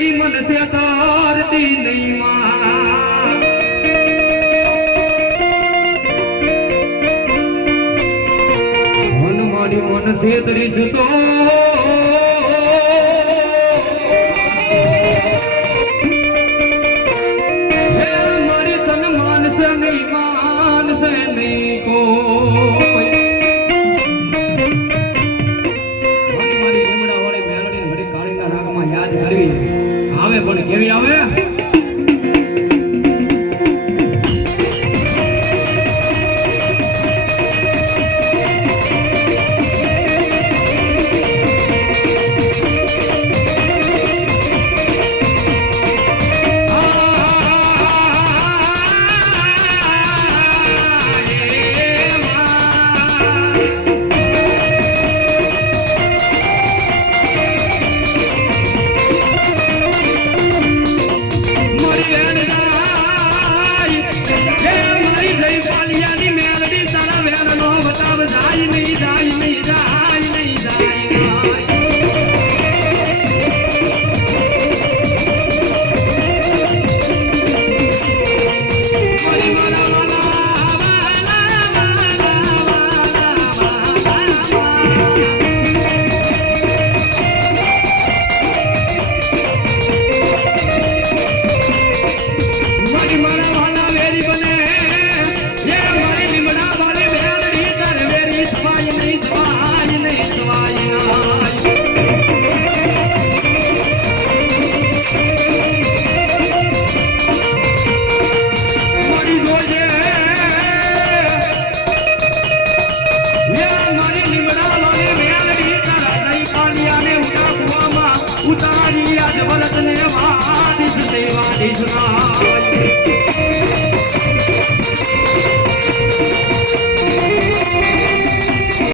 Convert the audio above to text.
મારી મન સે તારતી નહીં માં મન મારી મન સે તરીશ તો હે મારી તન માનસે નહીં માનસે નહીં કોઈ યાદ કરવી આવે પણ કેવી આવે